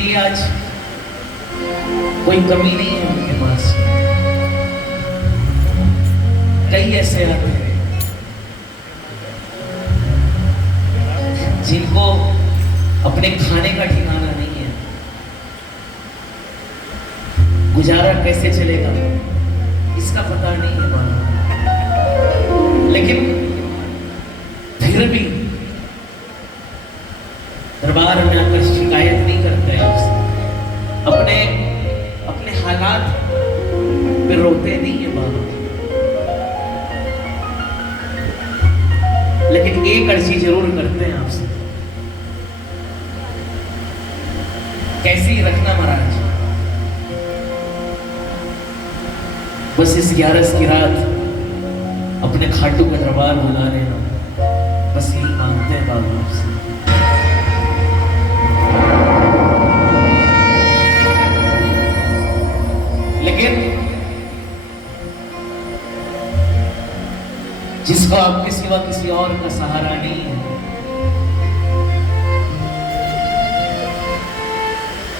लिए आज कोई कमी नहीं है उनके पास। कई ऐसे आते हैं जिनको अपने खाने का ठिकाना नहीं है, गुजारा कैसे चलेगा इसका पता नहीं है मानो, लेकिन फिर भी दरबार में आकर शिकायत नहीं करते हैं आपसे, अपने अपने हालात पे रोते नहीं है बाबा। लेकिन एक अर्जी जरूर करते हैं आपसे, कैसी रखना महाराज, बस इस 11 की रात अपने खाटू का दरबार बुला लेना, बस यही मांगते हैं बाबा आपसे। लेकिन जिसको आपके सिवा किसी और का सहारा नहीं है,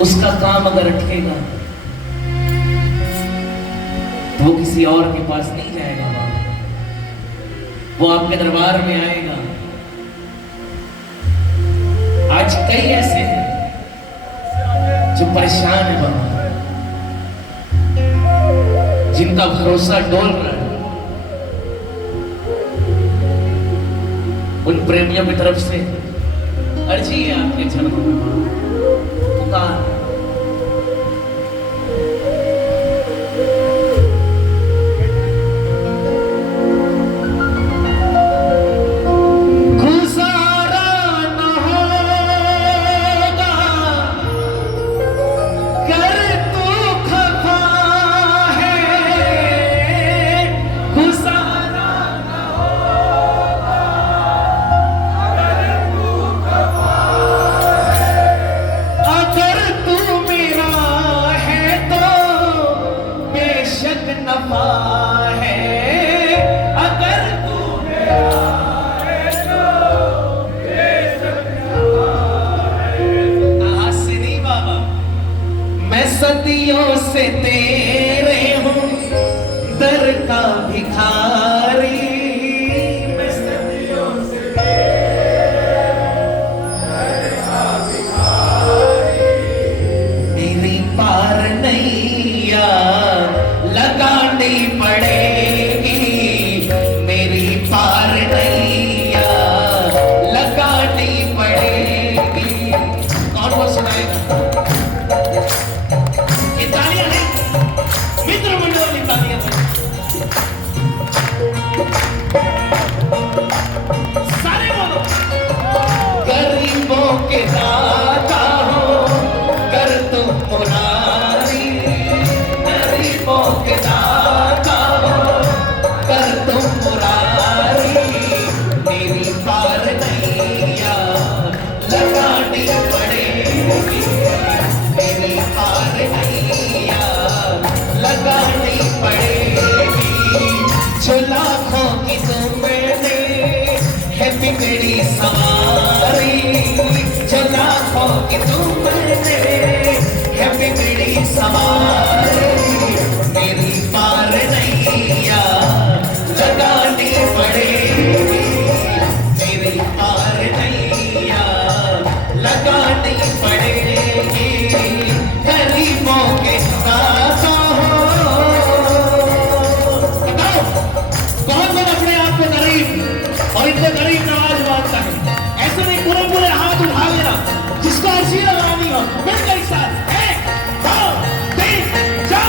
उसका काम अगर अटकेगा तो वो किसी और के पास नहीं जाएगा बाबा, वो आपके दरबार में आएगा। आज कई ऐसे हैं जो परेशान है बाबा, जिनका भरोसा डोल रहा है, उन प्रेमियों की तरफ से अर्जी है आपके चरणों में, पुकार सदियों से तेरे हूँ दर का भिखारी, मैं सदियों से दर का भिखारी, मेरी पार नैया लगानी पड़ेगी, मेरी पार नैया लगानी पड़ेगी। कौन वो सुनाएगा? गरीबों के दाता हो कर तुम मुरारी, गरीबों के दाता हो कर तुम मुरारी, मेरी पार नैया लगानी पड़ेगी, मेरी पार नैया लगानी पड़ेगी। जो लाखों की तुमने है मेरी सवारी, जो लाखों की तुमने है मेरी सवारी, मेरी पार नैया लगानी पड़ेगी, मेरी पार नैया लगानी पड़ेगी। गरीबों के साथ हो, बताओ कौन कौन अपने आप को गरीब और इतने गरीब नवाज मानता है? ऐसे नहीं, पूरे पूरे हाथ उठा लेना जिसको अर्जी लगानी हो, मिलकर एक साथ 1 2 3 4।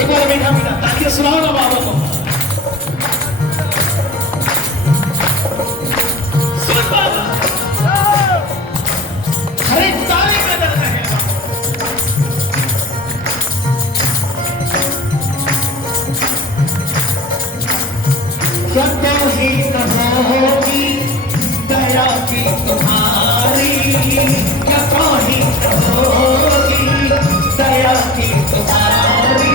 एक बार मीठा मीठा तालियां सुनाओ ना बाबा को। सुन बाबा, हर एक ताली का दर्द है। क्या तौहीद होगी दया की तुम्हारी, क्या तौहीद होगी दया की तुम्हारी,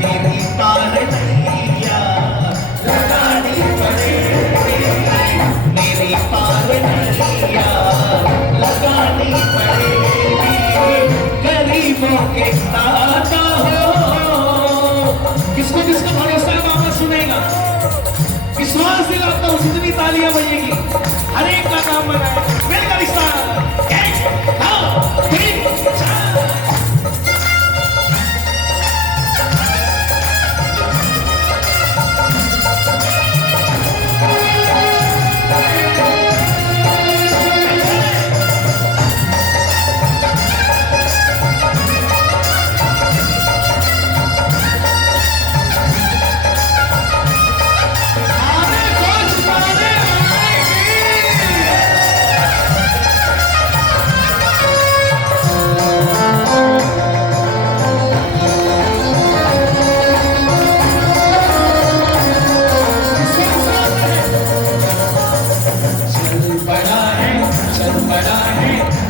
मेरी पार नैया लगानी पड़ेगी, मेरी पार नैया लगानी पड़ेगी, गरीबों के दाता हो। किसको किसको भरोसा है बाबा सुनेगा, विश्वास दिलाता हूँ जितनी तालियां बजेगी हर एक का काम बनाए मिलकर इस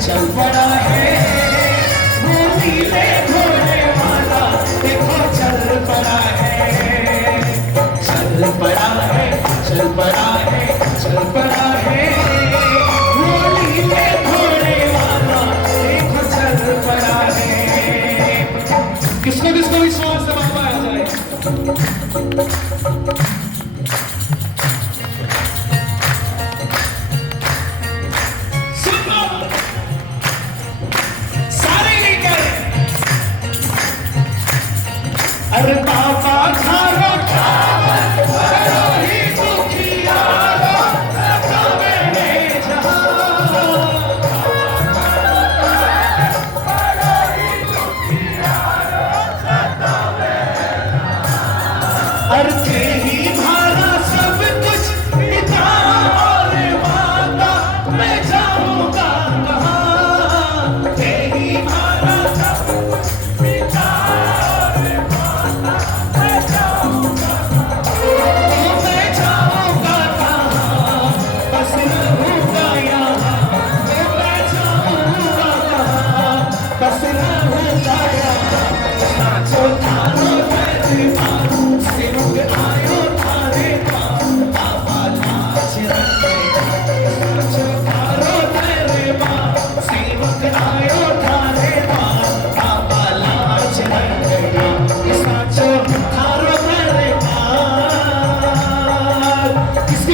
चल पड़ा है वो नीले घोड़े वाला, देखो चल पड़ा है, चल पड़ा है, चल पड़ा है, चल पड़ा है वो नीले घोड़े वाला, देखो चल पड़ा है। किसको किसको विश्वास से बाबा आ जाए। अरे बाबा खारो चावल बड़ो ही दुखियारो, सतावे है जहां, बड़ो ही दुखियारो, सतावे है। अर्थे ही भारा सब कुछ पिता और माता, मैं जाऊंगा कहाँ, ते ही भारा सब कुछ पिता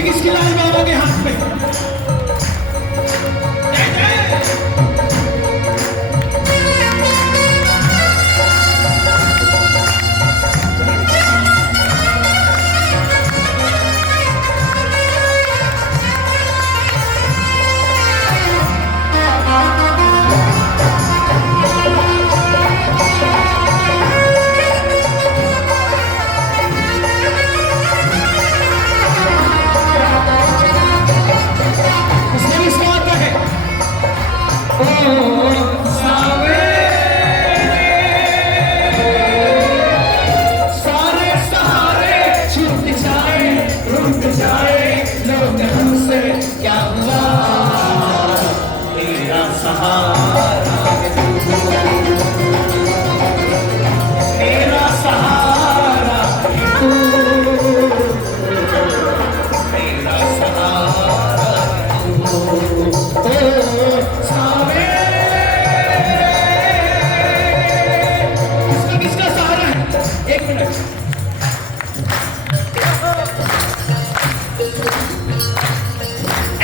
किसकी लाल बाबा के हाथ में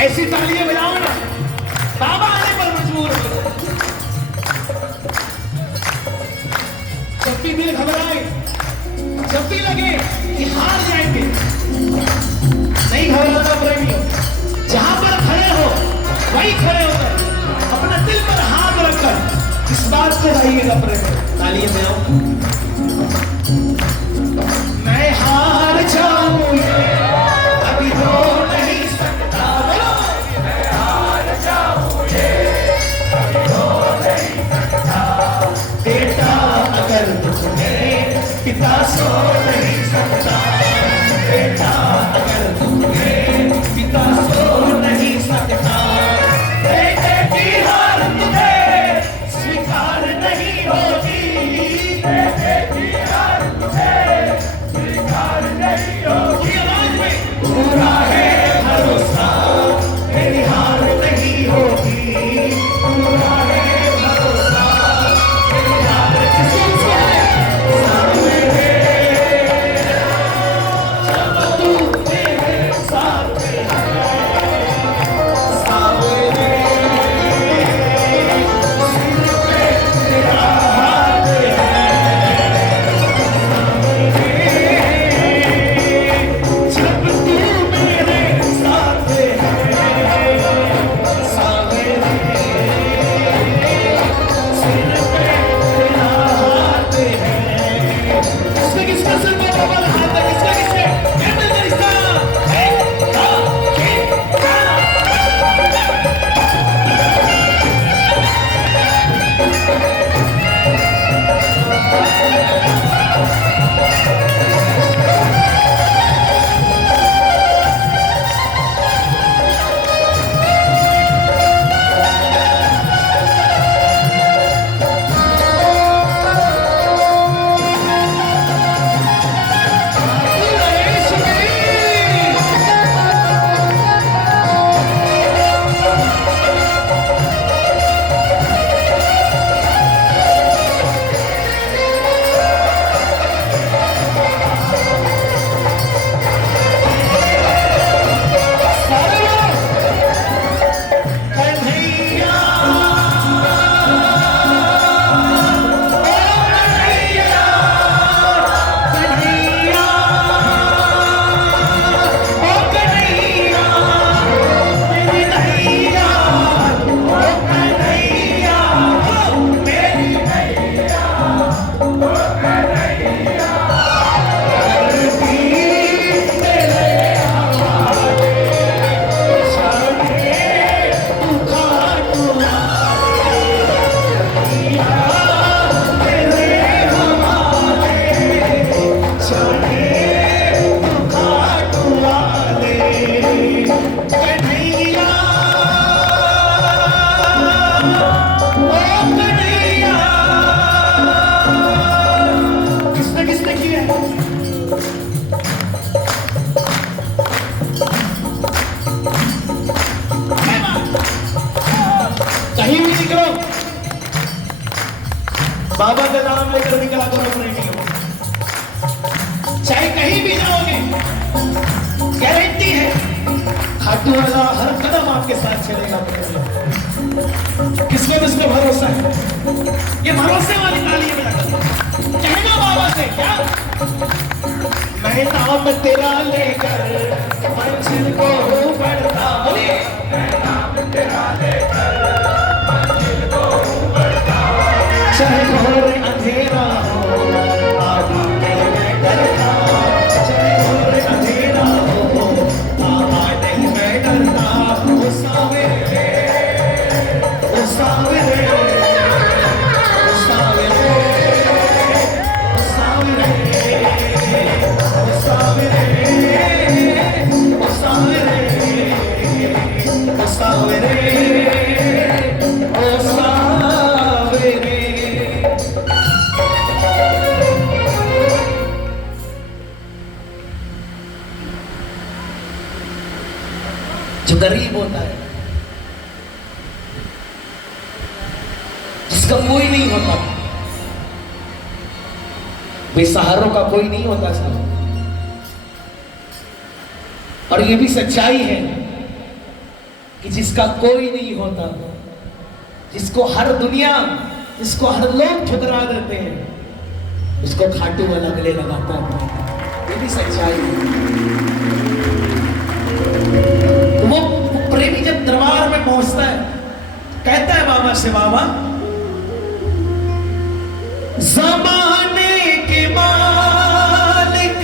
ऐसी तालियां बजाओ ना, बाबा आने पर मजबूर हो। जब भी दिल घबराए, जब भी लगे कि हार जाएंगे, नहीं घबराना प्रेमियों, जहां पर खड़े हो वही खड़े होकर अपना दिल पर हाथ रखकर इस बात को रहिएगा प्रेम। तालियां बजाओ। पिता सो नहीं सकता, बेटा अगर तुमने पिता सो नहीं सकता, बेटे की हार तुम्हें स्वीकार नहीं होगी, बेटे की हार तुम्हें स्वीकार नहीं होगी। आवाज में पूरा है भरोसा मेरी हार नहीं होगी, पूरा है भरोसा मेरी हार किसी से सामने जब तू मेरे साथ है, सामने सिर पे तेरा हाथ है, जब तू मेरे साथ है, सामने सिर पे तेरा हाथ है। किसका किसका सिर पे बाबा का हाथ है, किसका किसके कहते हैं रिश्ता है, कन्हैया कन्हैया ओ कन्हैया मेरी नैया, ओ कन्हैया मेरी नैया, ओ कन्हैया तेरे हवाले छोड़े तू खाटुआ, तेरे हवाले छोड़े तू खाटुआ ले, कन्हैया ओ कन्हैया। किसने किसने की है? कहीं भी निकलो बाबा का नाम लेकर निकला करो प्रेमियों, चाहे कहीं भी जाओगे गारंटी है खाटू वाला हर कदम आपके साथ चलेगा। किसको किसको भरोसा है? ये भरोसे वाली तालियां में लगा कहना बाबा से क्या, मैं नाम तेरा लेकर मंजिल को हूँ बढ़ता, बोलिए मैं नाम तेरा लेकर मंजिल को हूँ बढ़ता, चाहे घोर अंधेरा हो आगे मैं डरता, चाहे घोर अंधेरा हो आगे मैं डरता, ओ सावरे ओ सावरे ओ सावरे ओ सावरे ओ सावरे ओ सावरे ओ सावरे ओ सावरे। जो गरीब होता है, जिसका कोई नहीं होता, बेसहारों का कोई नहीं होता साहब, और ये भी सच्चाई है कि जिसका कोई नहीं होता, जिसको हर दुनिया, जिसको हर लोग ठुकरा देते हैं, उसको खाटू वाला गले लगाता है, ये भी सच्चाई है। वो प्रेमी जब दरबार में पहुंचता है, कहता है बाबा से, बाबा ज़माने के मालिक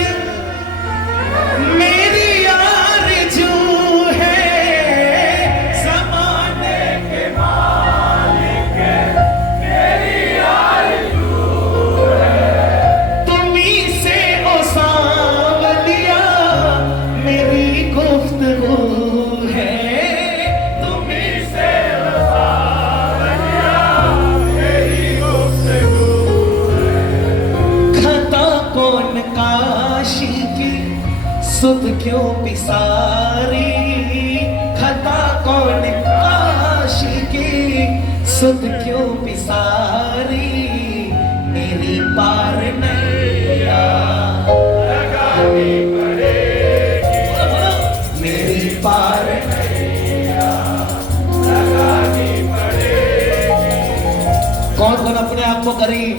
मेरी आरज़ू है, ज़माने के मालिक मेरी आरज़ू है, सुध क्यों पिसारी, खता कौन आशिकी, सुध क्यों पिसारी, मेरी पार नैया लगानी पड़ेगी, मेरी पार नैया लगानी पड़ेगी। कौन कौन अपने आप को गरीब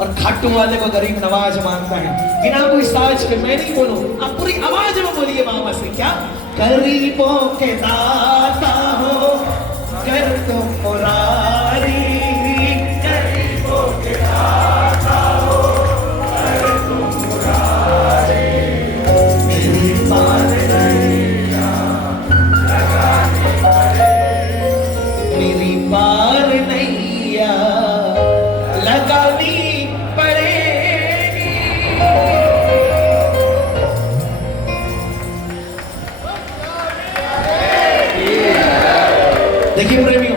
और खाटू वाले को गरीब नवाज मानता है? बिना कोई साज के मैं नहीं बोलूं, आप पूरी आवाज में बोलिए बाबा से, क्या गरीबों के दाता हो कर तुम मुरारी, गरीबों के दाता हो कर तुम मुरारी, मेरी पार नैया लगानी पड़ेगी, मेरी पार नैया लगानी देखिए प्रेमियों,